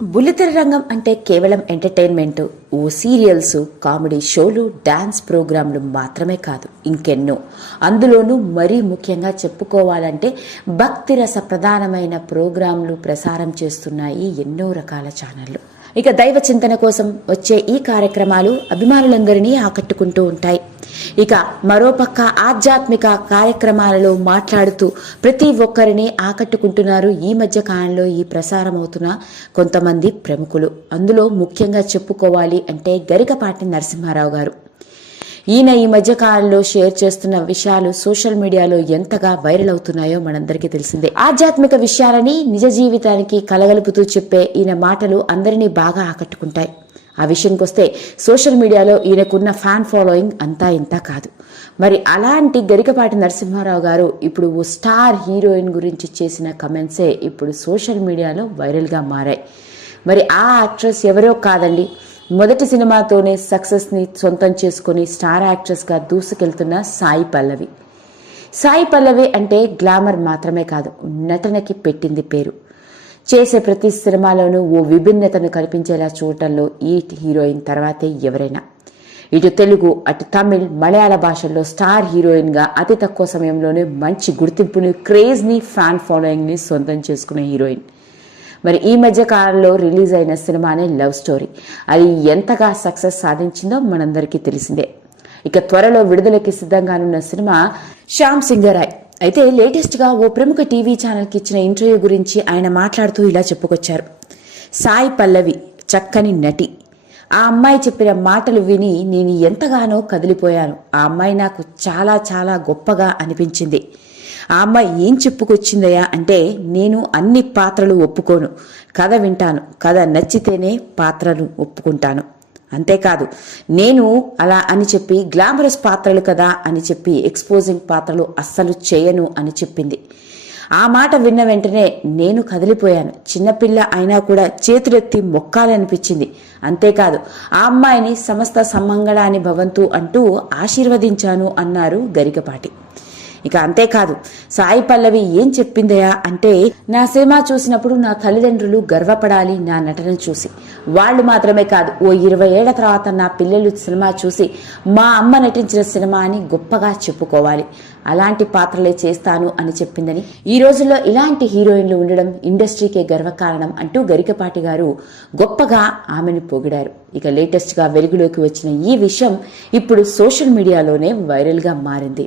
బుల్లితెర రంగం అంటే కేవలం ఎంటర్టైన్మెంట్. ఓ సీరియల్స్ కామెడీ షోలు డాన్స్ ప్రోగ్రాంలు మాత్రమే కాదు ఇంకెన్నో. అందులోనూ మరీ ముఖ్యంగా చెప్పుకోవాలంటే భక్తి రస ప్రధానమైన ప్రోగ్రాంలు ప్రసారం చేస్తున్నాయి ఎన్నో రకాల ఛానళ్ళు ఇక దైవ చింతన కోసం వచ్చే ఈ కార్యక్రమాలు అభిమానులందరినీ ఆకట్టుకుంటూ ఉంటాయి. ఇక మరోపక్క ఆధ్యాత్మిక కార్యక్రమాలలో మాట్లాడుతూ ప్రతి ఒక్కరిని ఆకట్టుకుంటున్నారు ఈ మధ్య కాలంలో ఈ ప్రసారం అవుతున్న కొంతమంది ప్రముఖులు. అందులో ముఖ్యంగా చెప్పుకోవాలి అంటే గరికపాటి నరసింహారావు గారు. ఈయన ఈ మధ్య కాలంలో షేర్ చేస్తున్న విషయాలు సోషల్ మీడియాలో ఎంతగా వైరల్ అవుతున్నాయో మనందరికీ తెలిసిందే. ఆధ్యాత్మిక విషయాలని నిజ జీవితానికి కలగలుపుతూ చెప్పే ఈయన మాటలు అందరినీ బాగా ఆకట్టుకుంటాయి. ఆ విషయంకొస్తే సోషల్ మీడియాలో ఈయనకున్న ఫ్యాన్ ఫాలోయింగ్ అంతా ఇంత కాదు. మరి అలాంటి గరికపాటి నరసింహారావు గారు ఇప్పుడు ఓ స్టార్ హీరోయిన్ గురించి చేసిన కమెంట్సే ఇప్పుడు సోషల్ మీడియాలో వైరల్గా మారాయి. మరి ఆ యాక్ట్రెస్ ఎవరో కాదండి. మొదటి సినిమాతోనే సక్సెస్ని సొంతం చేసుకుని స్టార్ యాక్ట్రెస్గా దూసుకెళ్తున్న సాయి పల్లవి. సాయి పల్లవి అంటే గ్లామర్ మాత్రమే కాదు నటనకి పెట్టింది పేరు. చేసే ప్రతి సినిమాలోనూ ఓ విభిన్నతను కల్పించేలా చూడటంలో ఈ హీరోయిన్ తర్వాతే ఎవరైనా. ఇటు తెలుగు అటు తమిళ్ మలయాళ భాషల్లో స్టార్ హీరోయిన్గా అతి తక్కువ సమయంలోనే మంచి గుర్తింపుని క్రేజ్ని ఫ్యాన్ ఫాలోయింగ్ని సొంతం చేసుకునే హీరోయిన్. మరి ఈ మధ్య కాలంలో రిలీజ్ అయిన సినిమానే లవ్ స్టోరీ. అది ఎంతగా సక్సెస్ సాధించిందో మనందరికీ తెలిసిందే. ఇక త్వరలో విడుదలకి సిద్ధంగానున్న సినిమా శ్యామ్ సింగరాయ్. అయితే లేటెస్ట్గా ఓ ప్రముఖ టీవీ ఛానల్కి ఇచ్చిన ఇంటర్వ్యూ గురించి ఆయన మాట్లాడుతూ ఇలా చెప్పుకొచ్చారు. సాయి పల్లవి చక్కని నటి. ఆ అమ్మాయి చెప్పిన మాటలు విని నేను ఎంతగానో కదిలిపోయాను. ఆ అమ్మాయి నాకు చాలా చాలా గొప్పగా అనిపించింది. ఆ అమ్మాయి ఏం చెప్పుకొచ్చిందయా అంటే నేను అన్ని పాత్రలు ఒప్పుకోను. కథ వింటాను. కథ నచ్చితేనే పాత్రలు ఒప్పుకుంటాను. అంతేకాదు నేను అలా అని చెప్పి గ్లామరస్ పాత్రలు కదా అని చెప్పి ఎక్స్పోజింగ్ పాత్రలు అస్సలు చేయను అని చెప్పింది. ఆ మాట విన్న వెంటనే నేను కదిలిపోయాను. చిన్నపిల్ల అయినా కూడా చేతులెత్తి మొక్కాలనిపించింది. అంతేకాదు ఆ అమ్మాయిని సమస్త సమ్మంగళాని భవంతు అంటూ ఆశీర్వదించాను అన్నారు గరికపాటి. ఇక అంతేకాదు సాయి పల్లవి ఏం చెప్పిందయా అంటే నా సినిమా చూసినప్పుడు నా తల్లిదండ్రులు గర్వపడాలి నా నటన చూసి. వాళ్ళు మాత్రమే కాదు ఓ ఇరవై ఏళ్ళ తర్వాత నా పిల్లలు సినిమా చూసి మా అమ్మ నటించిన సినిమా అని గొప్పగా చెప్పుకోవాలి. అలాంటి పాత్రలే చేస్తాను అని చెప్పిందని. ఈ రోజుల్లో ఇలాంటి హీరోయిన్లు ఉండడం ఇండస్ట్రీకే గర్వకారణం అంటూ గరికపాటి గారు గొప్పగా ఆమెను పొగిడారు. ఇక లేటెస్ట్గా వెలుగులోకి వచ్చిన ఈ విషయం ఇప్పుడు సోషల్ మీడియాలోనే వైరల్గా మారింది.